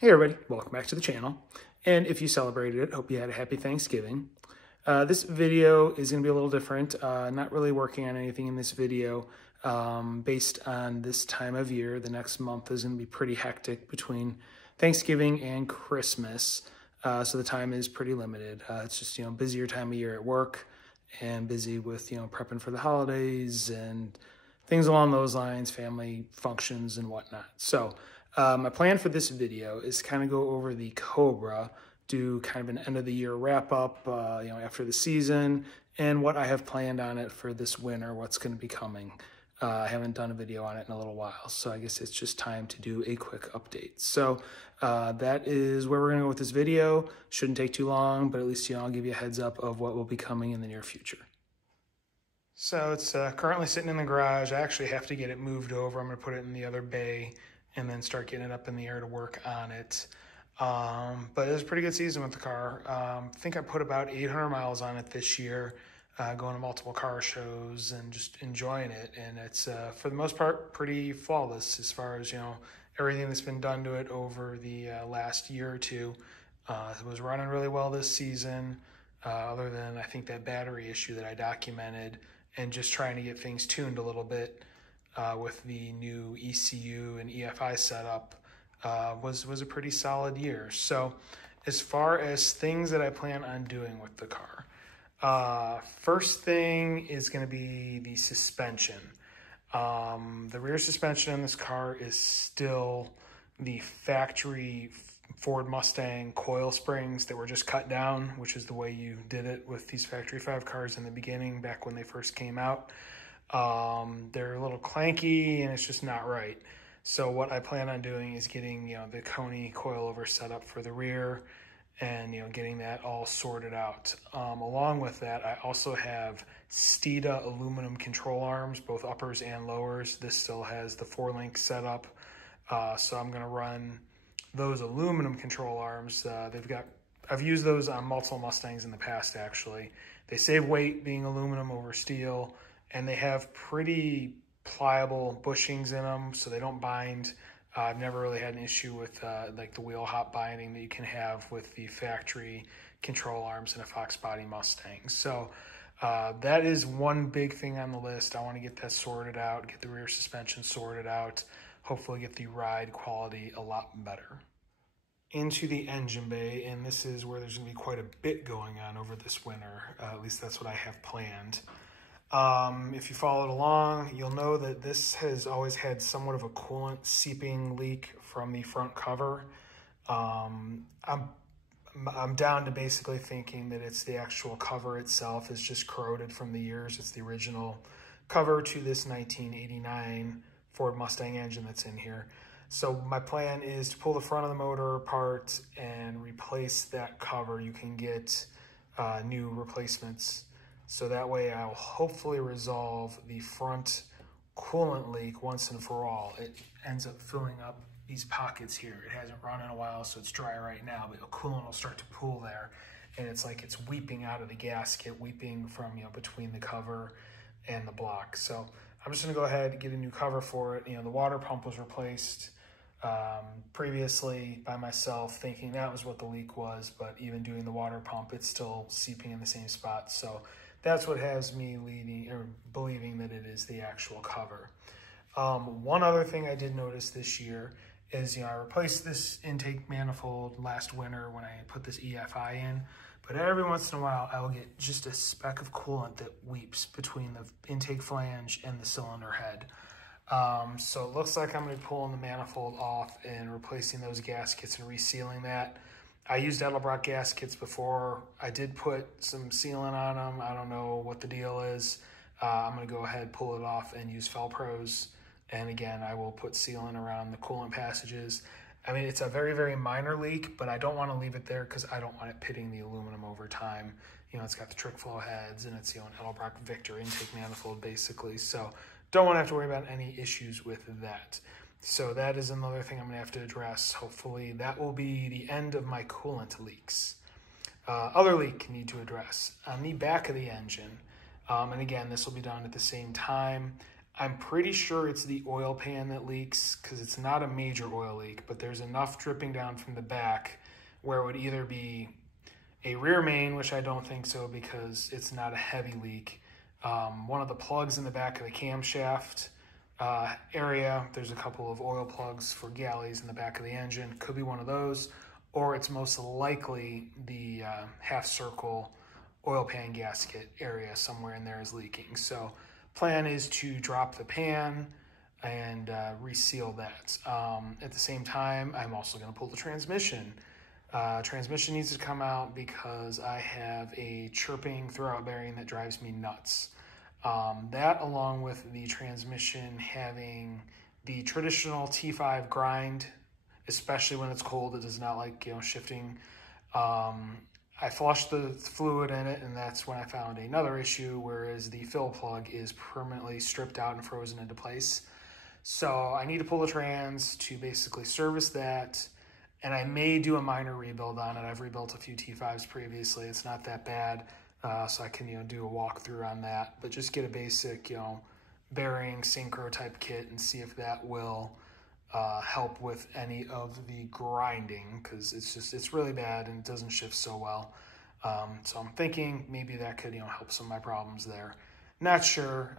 Hey everybody, welcome back to the channel. And if you celebrated it, hope you had a happy Thanksgiving. This video is going to be a little different. Not really working on anything in this video based on this time of year. The next month is going to be pretty hectic between Thanksgiving and Christmas. So the time is pretty limited. It's just, busier time of year at work and busy with, prepping for the holidays and things along those lines, family functions and whatnot. So my plan for this video is kind of go over the Cobra, do kind of an end of the year wrap up, after the season, and what I have planned on it for this winter, what's going to be coming. I haven't done a video on it in a little while, so I guess it's just time to do a quick update. So that is where we're going to go with this video. Shouldn't take too long, but at least, I'll give you a heads up of what will be coming in the near future. So it's currently sitting in the garage. I actually have to get it moved over. I'm going to put it in the other bay and then start getting it up in the air to work on it. But it was a pretty good season with the car. I think I put about 800 miles on it this year, going to multiple car shows and just enjoying it. And it's, for the most part, pretty flawless as far as, everything that's been done to it over the last year or two. It was running really well this season, other than I think that battery issue that I documented and just trying to get things tuned a little bit. With the new ECU and EFI setup, was a pretty solid year. So as far as things that I plan on doing with the car, first thing is going to be the suspension. The rear suspension in this car is still the factory Ford Mustang coil springs that were just cut down, which is the way you did it with these factory 5 cars in the beginning, back when they first came out. They're a little clanky and it's just not right. So what I plan on doing is getting, the Coney coilover set up for the rear and, getting that all sorted out. Along with that, I also have Steeda aluminum control arms, both uppers and lowers. This still has the 4-link setup. So I'm going to run those aluminum control arms. I've used those on multiple Mustangs in the past, actually. They save weight being aluminum over steel. And they have pretty pliable bushings in them, so they don't bind. I've never really had an issue with like the wheel hop binding that you can have with the factory control arms in a Fox body Mustang. So that is one big thing on the list. I want to get that sorted out, get the rear suspension sorted out, hopefully get the ride quality a lot better. Into the engine bay, and this is where there's going to be quite a bit going on over this winter. At least that's what I have planned. If you followed along, you'll know that this has always had somewhat of a coolant seeping leak from the front cover. I'm down to basically thinking that it's the actual cover itself is just corroded from the years. It's the original cover to this 1989 Ford Mustang engine that's in here. So my plan is to pull the front of the motor apart and replace that cover. You can get new replacements. So that way I'll hopefully resolve the front coolant leak once and for all. It ends up filling up these pockets here. It hasn't run in a while, so it's dry right now, but the coolant will start to pool there. And it's like it's weeping out of the gasket, weeping from, between the cover and the block. So I'm just gonna go ahead and get a new cover for it. The water pump was replaced previously by myself, thinking that was what the leak was, but even doing the water pump, it's still seeping in the same spot. So that's what has me believing that it is the actual cover. One other thing I did notice this year is, I replaced this intake manifold last winter when I put this EFI in, but every once in a while I will get just a speck of coolant that weeps between the intake flange and the cylinder head. So it looks like I'm going to be pulling the manifold off and replacing those gaskets and resealing that. I used Edelbrock gaskets before. I did put some sealant on them. I don't know what the deal is. I'm going to go ahead, pull it off, and use Felpros. And again, I will put sealant around the coolant passages. I mean, it's a very, very minor leak, but I don't want to leave it there because I don't want it pitting the aluminum over time. It's got the trick flow heads, and it's an Edelbrock Victor intake manifold, basically. So don't want to have to worry about any issues with that. So that is another thing I'm going to have to address. Hopefully that will be the end of my coolant leaks. Other leak I need to address on the back of the engine. And again, this will be done at the same time. I'm pretty sure it's the oil pan that leaks because it's not a major oil leak, but there's enough dripping down from the back where it would either be a rear main, which I don't think so because it's not a heavy leak. One of the plugs in the back of the camshaft area, there's a couple of oil plugs for galleys in the back of the engine, could be one of those, or it's most likely the half circle oil pan gasket area somewhere in there is leaking. So plan is to drop the pan and reseal that. At the same time, I'm also going to pull the transmission. Transmission needs to come out because I have a chirping throwout bearing that drives me nuts. That, along with the transmission having the traditional T5 grind, especially when it's cold, it does not like, you know, shifting. I flushed the fluid in it, and that's when I found another issue, whereas the fill plug is permanently stripped out and frozen into place. So I need to pull the trans to basically service that, and I may do a minor rebuild on it. I've rebuilt a few T5s previously. It's not that bad, so I can, you know, do a walkthrough on that, but just get a basic, you know, bearing synchro type kit and see if that will help with any of the grinding, because it's really bad and it doesn't shift so well. So I'm thinking maybe that could, you know, help some of my problems there. Not sure.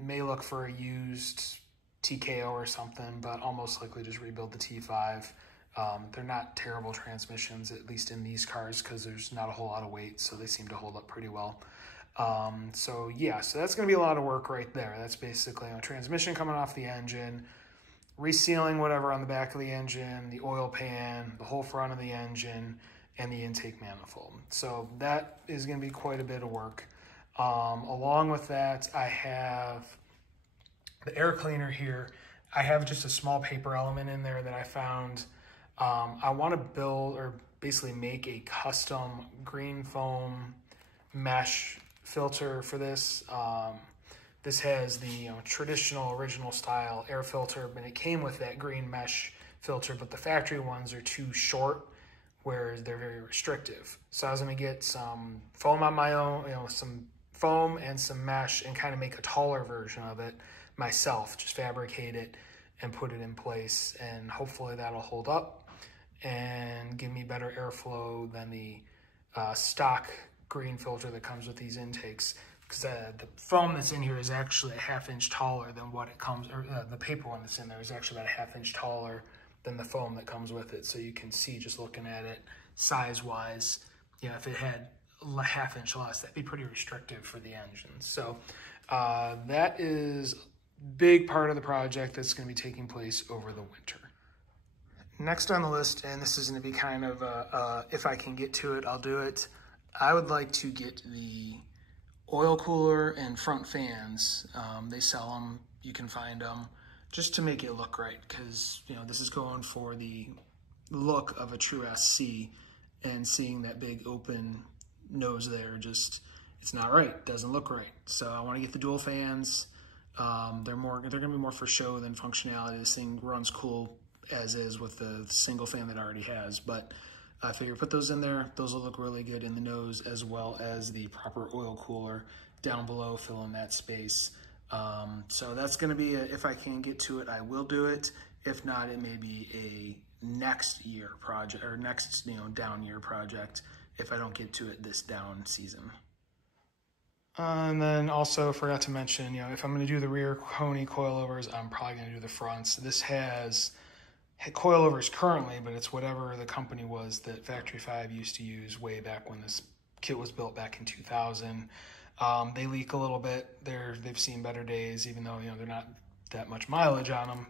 May look for a used TKO or something, but I'll most likely just rebuild the T5. They're not terrible transmissions, at least in these cars, because there's not a whole lot of weight, so they seem to hold up pretty well. So yeah, so that's going to be a lot of work right there. That's basically a transmission coming off the engine, resealing whatever on the back of the engine, the oil pan, the whole front of the engine, and the intake manifold. So that is going to be quite a bit of work. Along with that, I have the air cleaner here. I have just a small paper element in there that I found. I want to build, or basically make, a custom green foam mesh filter for this. This has the, you know, traditional original style air filter, but it came with that green mesh filter, but the factory ones are too short, whereas they're very restrictive. So I was going to get some foam on my own, you know, some foam and some mesh, and kind of make a taller version of it myself, just fabricate it and put it in place, and hopefully that'll hold up and give me better airflow than the stock green filter that comes with these intakes. Because the foam that's in here is actually a ½ inch taller than what it comes, or the paper one that's in there is actually about a ½ inch taller than the foam that comes with it. So you can see, just looking at it size-wise, you know, if it had a ½ inch less, that'd be pretty restrictive for the engine. So that is a big part of the project that's going to be taking place over the winter. Next on the list, and this is going to be kind of if I can get to it, I'll do it. I would like to get the oil cooler and front fans. They sell them, you can find them, just to make it look right, because, you know, this is going for the look of a true SC, and seeing that big open nose there, just, it's not right, doesn't look right. So I want to get the dual fans. They're gonna be more for show than functionality. This thing runs cool as is with the single fan that it already has, but I figure put those in there. Those will look really good in the nose, as well as the proper oil cooler down below, fill in that space. So that's going to be if I can get to it, I will do it. If not, it may be a next year project, or next, you know, down year project, if I don't get to it this down season. And then also forgot to mention, you know, if I'm going to do the rear Coney coilovers, I'm probably going to do the fronts. This has coilovers currently, but it's whatever the company was that Factory 5 used to use way back when this kit was built back in 2000. They leak a little bit. They've seen better days, even though, you know, they're not that much mileage on them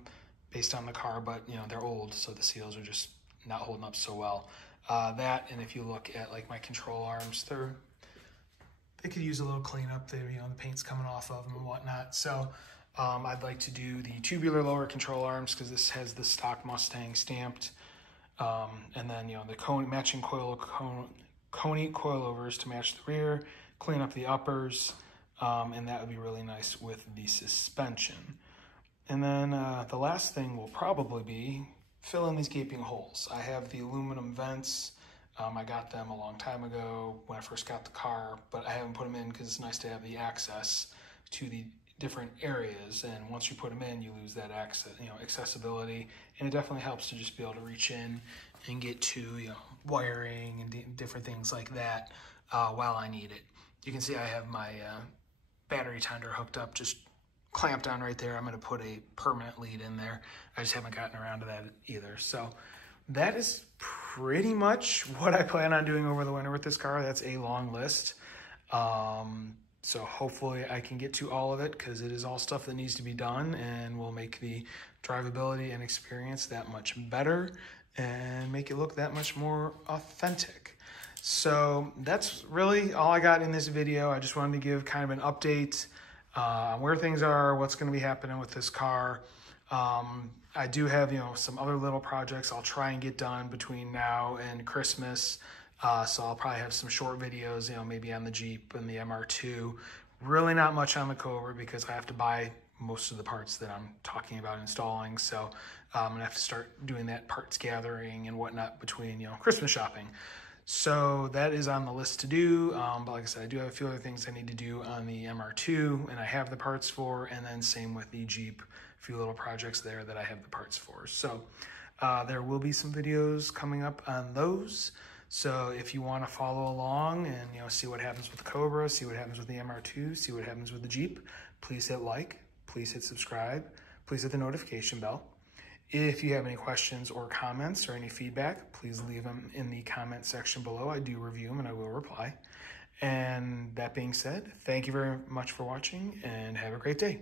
based on the car, but, you know, they're old, so the seals are just not holding up so well. That, and if you look at, like, my control arms, they could use a little cleanup. You know, the paint's coming off of them and whatnot. So I'd like to do the tubular lower control arms, because this has the stock Mustang stamped. And then, you know, the matching Coney coilovers to match the rear, clean up the uppers, and that would be really nice with the suspension. And then the last thing will probably be fill in these gaping holes. I have the aluminum vents. I got them a long time ago when I first got the car, but I haven't put them in because it's nice to have the access to the different areas, and once you put them in, you lose that access, accessibility, and it definitely helps to just be able to reach in and get to wiring and different things like that while I need it. You can see I have my battery tender hooked up, just clamped on right there. I'm going to put a permanent lead in there. I just haven't gotten around to that either. So that is pretty much what I plan on doing over the winter with this car. That's a long list. So hopefully I can get to all of it, because it is all stuff that needs to be done and will make the drivability and experience that much better and make it look that much more authentic. So that's really all I got in this video. I just wanted to give kind of an update on where things are, what's going to be happening with this car. I do have, some other little projects I'll try and get done between now and Christmas. So I'll probably have some short videos, maybe on the Jeep and the MR2. Really not much on the Cobra, because I have to buy most of the parts that I'm talking about installing. So I'm gonna have to start doing that parts gathering and whatnot between, Christmas shopping. So that is on the list to do. But like I said, I do have a few other things I need to do on the MR2, and I have the parts for, and then same with the Jeep, a few little projects there that I have the parts for. So there will be some videos coming up on those. So if you want to follow along and see what happens with the Cobra, see what happens with the MR2, see what happens with the Jeep, please hit like, please hit subscribe, please hit the notification bell. If you have any questions or comments or any feedback, please leave them in the comment section below. I do review them and I will reply. And that being said, thank you very much for watching and have a great day.